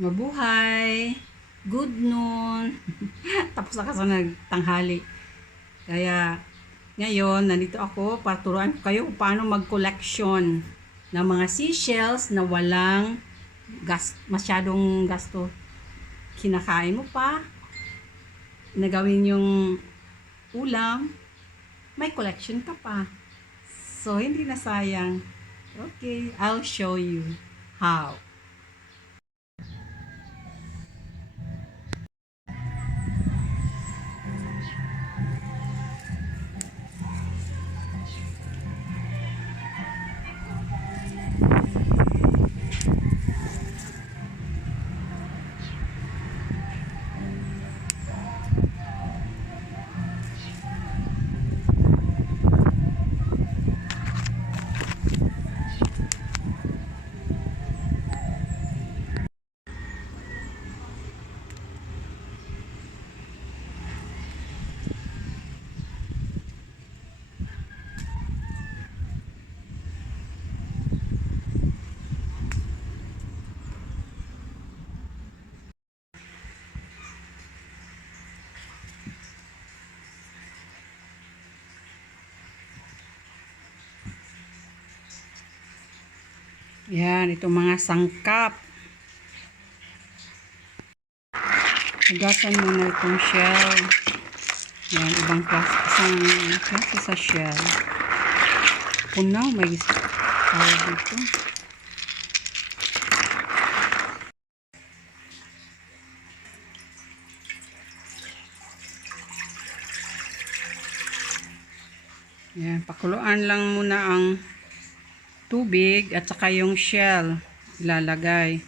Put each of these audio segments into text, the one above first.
Mabuhay! Good noon! Tapos na kasi nagtanghali. Kaya ngayon, nandito ako para turuan ko kayo kung paano mag-collection ng mga seashells na walang masyadong gasto. Kinakain mo pa, nagawin yung ulam, may collection ka pa. So, hindi na sayang. Okay, I'll show you how. Yan, itong mga sangkap. Hugasan mo na itong shell. Yan, ibang klase sa shell. Punaw, may tawag dito. Yan, pakuluan lang muna ang tubig at saka yung shell ilalagay.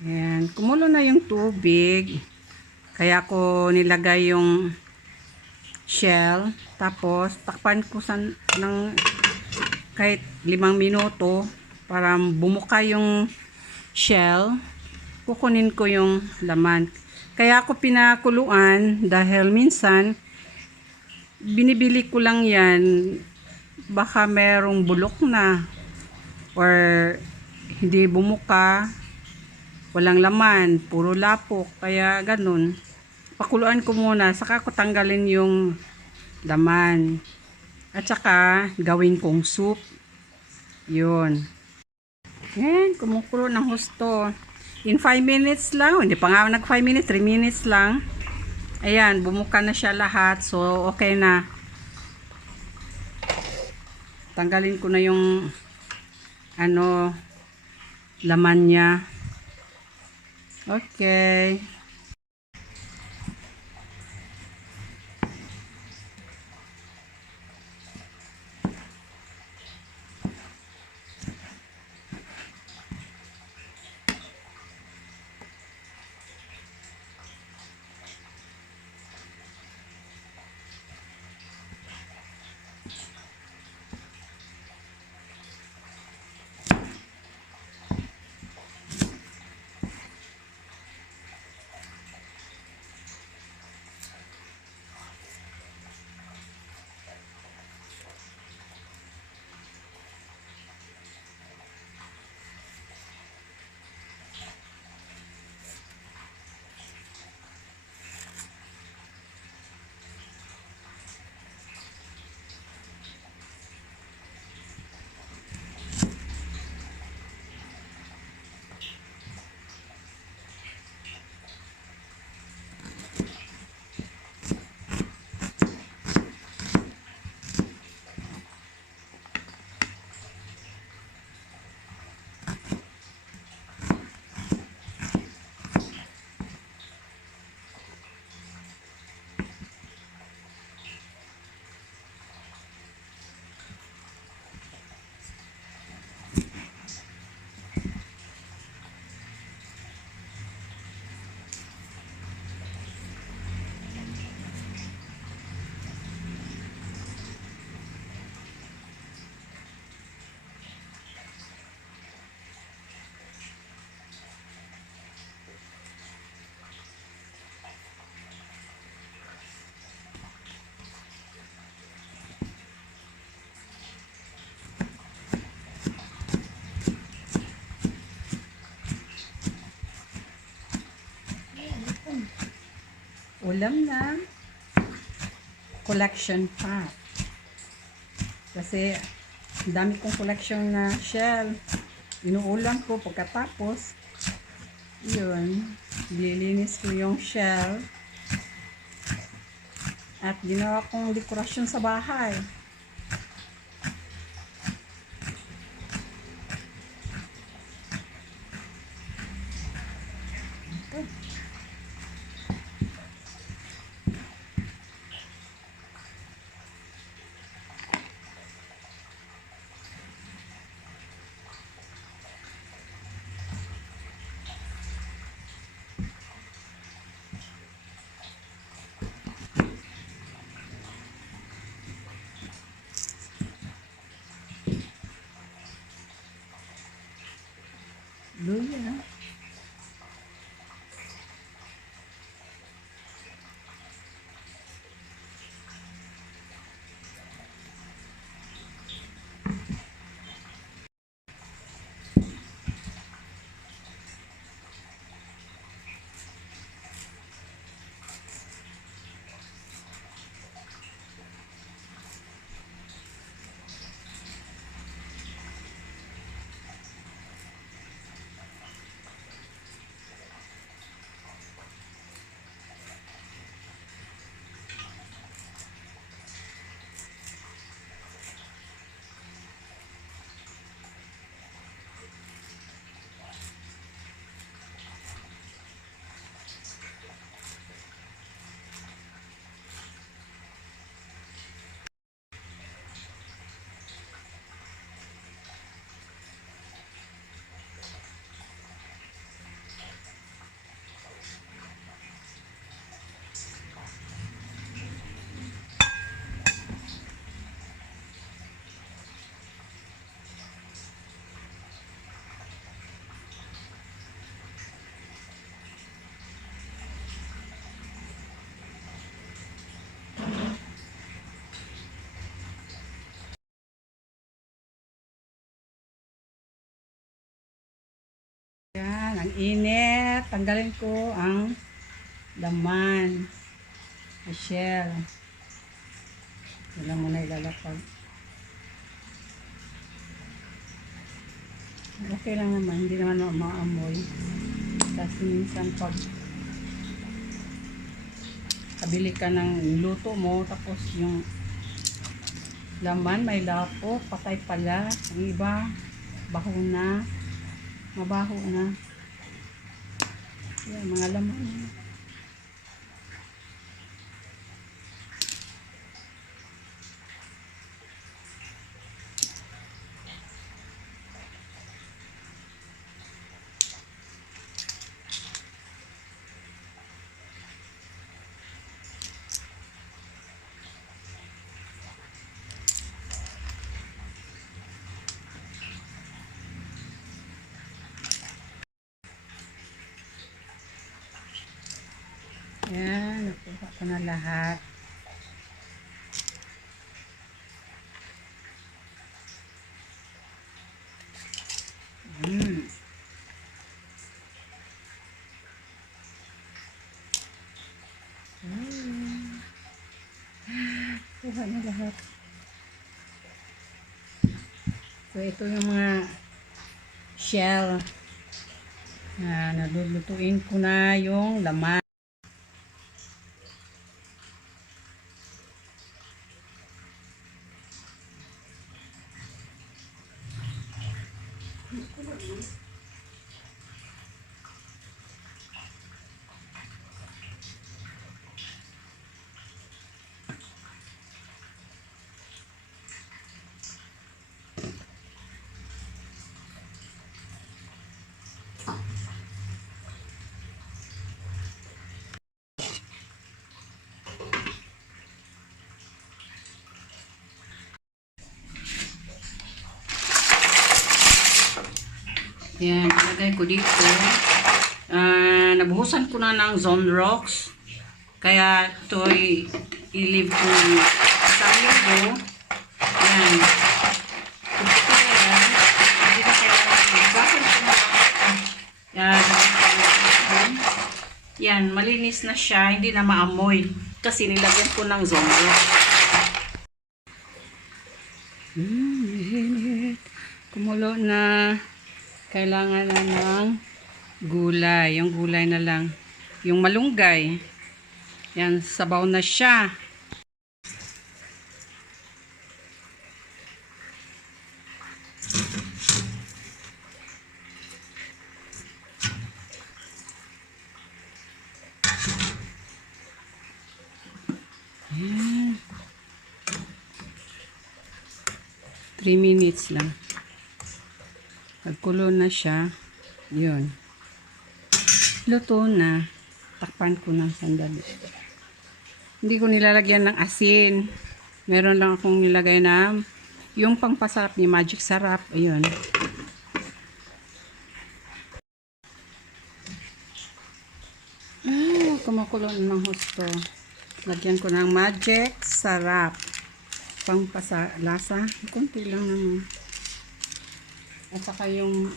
Ayan, kumulo na yung tubig. Kaya ko nilagay yung shell. Tapos, takpan ko ng kahit 5 minuto para bumuka yung shell. Kukunin ko yung laman. Kaya ako pinakuluan dahil minsan binibili ko lang yan baka merong bulok na or hindi bumuka, walang laman, puro lapok, kaya ganun. Pakuluan ko muna, saka ko tanggalin yung laman. At saka gawin kong soup. Yun. Yan, kumukulo ng husto. In 5 minutes lang, hindi pa nga nag 5 minutes, 3 minutes lang. Ayan, bumuka na siya lahat. So, okay na. Tanggalin ko na yung laman niya. Okay. ulam na collection pa. Kasi dami kong collection na shell. Inuulam ko pagkatapos. Yun. Lilinis ko yung shell. At ginawa kong dekorasyon sa bahay. Luya. Yan, ang init. Tanggalin ko ang laman. Ang shell. Wala mo na ilalapag. Okay lang naman. Hindi naman maamoy. Kasi minsan pag kabili ka ng luto mo, tapos yung laman may lapo, patay pala. Ang iba, baho na. Mabaho na. Yan, mga laman. Yan, nakuha ko na lahat. Kuha na lahat. So, ito yung mga shell na nalulutuin ko na yung laman. Yan, ilagay ko dito. Nabuhusan ko na ng Zone Rocks. Kaya ito ay i-leave ko sa linggo. Yan. Ito yan. Hindi na kailangan. Basan ko na. Yan. Yan, malinis na siya, hindi na maamoy. Kasi nilagyan ko ng zombie. Init. Kumulo na. Kailangan na ng gulay. Yung gulay na lang. Yung malunggay. Yan, sabaw na siya. Yan. 3 minutes lang. Pagkulo na siya, yun. Luto na. Takpan ko ng sandali. Hindi ko nilalagyan ng asin. Meron lang akong nilagay na yung pangpasarap ni Magic Sarap. Ayun. Kumukulo na ng husto. Lagyan ko ng Magic Sarap. Lasa. Kunti lang naman. At saka yung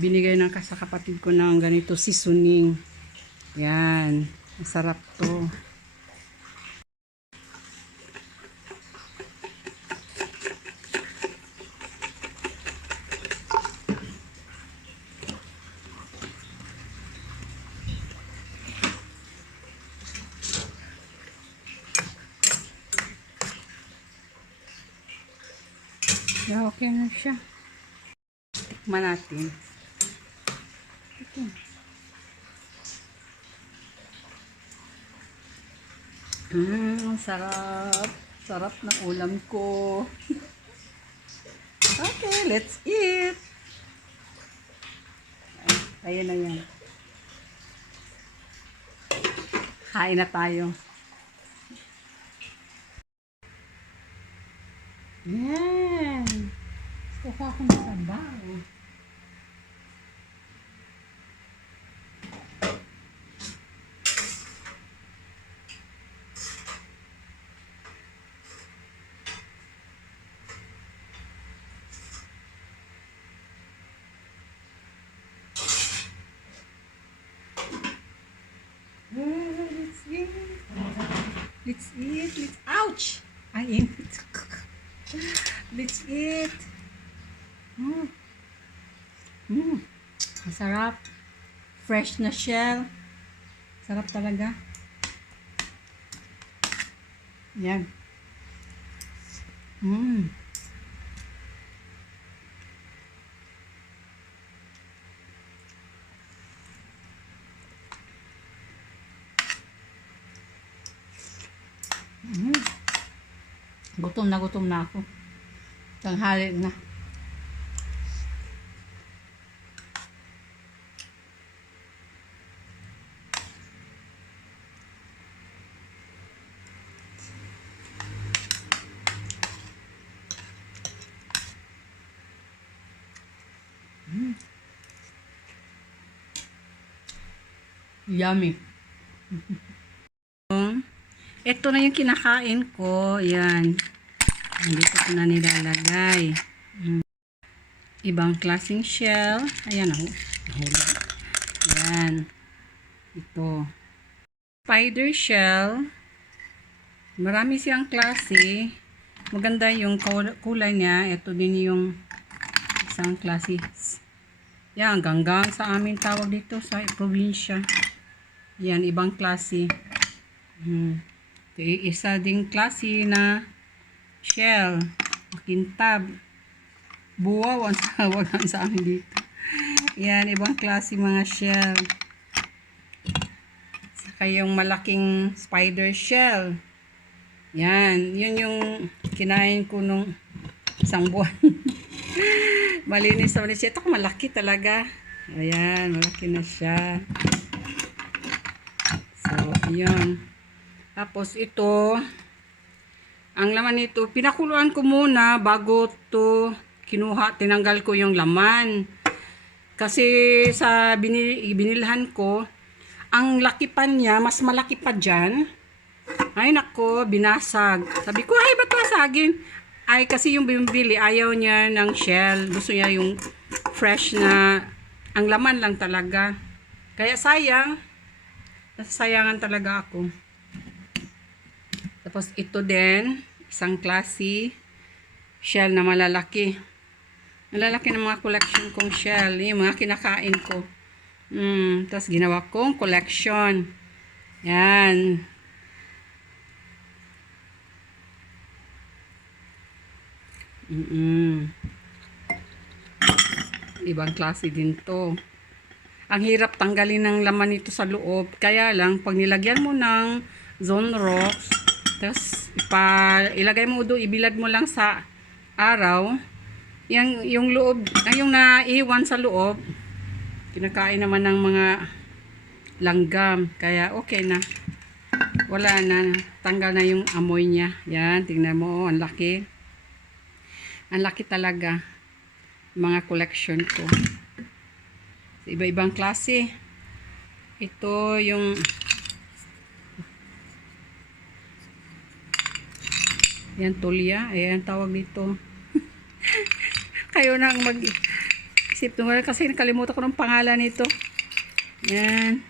binigay ng sa kapatid ko ng ganito seasoning. Yan. Masarap to. Yeah, okay na siya. Tikman natin. Ito. Sarap. Sarap ng ulam ko. Okay, let's eat. Ayan na yan. Kain na tayo. Yan. Kuha ko na sabaw. Let's eat. Let's eat. Ouch! Ay, init. Let's eat. Masarap. Fresh na shell. Sarap talaga. Yan. Gutom na ako. Tanghali na. Yummy. Ito na yung kinakain ko. Yan. Dito ko na nilalagay. Ibang klaseng shell. Ayan ako. Yan. Ito. Spider shell. Marami siyang klase. Maganda yung kulay niya. Ito din yung isang klase. Yan. Ganggang sa amin tawag dito sa probinsya. Yan. Ibang klase. Ito isa ding klase na shell, makintab, buwaw ang tawag sa amin dito. Yan, ibang klase mga shell. Saka yung malaking spider shell. Yan, yun yung kinain ko nung isang buwan. Malinis naman siya. Ito malaki talaga. Ayan, malaki na siya. So, yun. Tapos ito, ang laman nito, pinakuluan ko muna bago to kinuha, tinanggal ko yung laman. Kasi sa binilhan ko, ang laki pa niya, mas malaki pa dyan. Ay nako, binasag. Sabi ko, ay ba't basagin? Ay kasi yung bumili, ayaw niya ng shell. Gusto niya yung fresh na, ang laman lang talaga. Kaya sayang. Nasasayangan talaga ako. Tapos ito din, isang klase shell na malalaki. Malalaki ng mga collection kong shell. Yung mga kinakain ko. Tapos ginawa kong collection. Yan. Ibang klase din to. Ang hirap tanggalin ng laman nito sa loob. Kaya lang, pag nilagyan mo ng Zone Rocks, tapos ilagay mo doon, ibilad mo lang sa araw, yung loob, yung naiwan sa loob, kinakain naman ng mga langgam. Kaya okay na. Wala na. Tanggal na yung amoy niya. Yan, tingnan mo. Ang laki. Ang laki talaga. Mga collection ko. Iba-ibang klase. Ito yung yan, tulya. Ayan, tawag dito. Kayo na ang mag-isip nung kasi nakalimutan ko ng pangalan nito. Yan.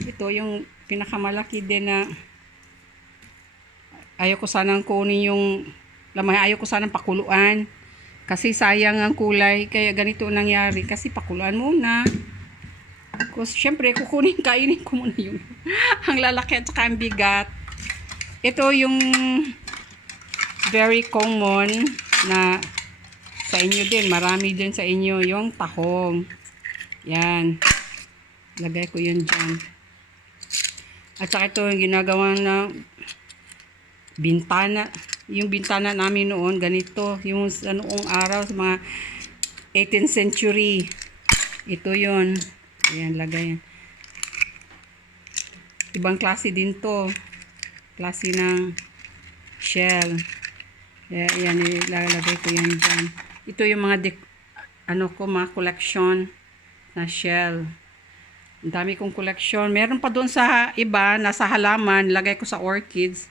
Ito yung pinakamalaki din na ayaw ko sanang kunin yung lamay. Ayaw ko sanang pakuluan. Kasi sayang ang kulay. Kaya ganito nangyari. Kasi pakuluan muna. Kasi syempre kainin ko muna yung ang lalaki at saka ang bigat. Ito yung very common na sa inyo din. Marami din sa inyo yung tahong. Yan. Lagay ko yun dyan. At saka ito yung ginagawa na bintana. Yung bintana namin noon, ganito. Yung sa noong araw, sa mga 18th century. Ito yun. Ayan, lagay yan. Ibang klase din to. Klase ng shell. Ayan, ilalagay ko yan dyan. Ito yung mga mga collection na shell. Ang dami kong collection. Meron pa doon sa iba, nasa halaman, lagay ko sa orchids.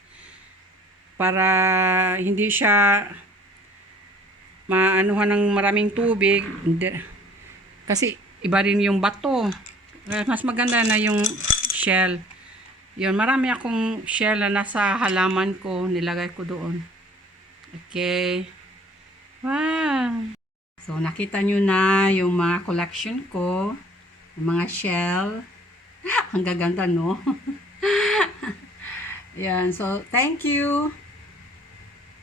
Para hindi siya maanuhan ng maraming tubig. Kasi iba rin yung bato. Mas maganda na yung shell. Yun, marami akong shell na nasa halaman ko. Nilagay ko doon. Okay. Wow! So, nakita nyo na yung mga collection ko. Yung mga shell. Ang gaganda, no? Yan. So, thank you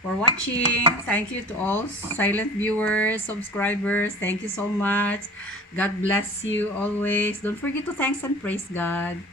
for watching. Thank you to all silent viewers, subscribers. Thank you so much. God bless you always. Don't forget to thanks and praise God.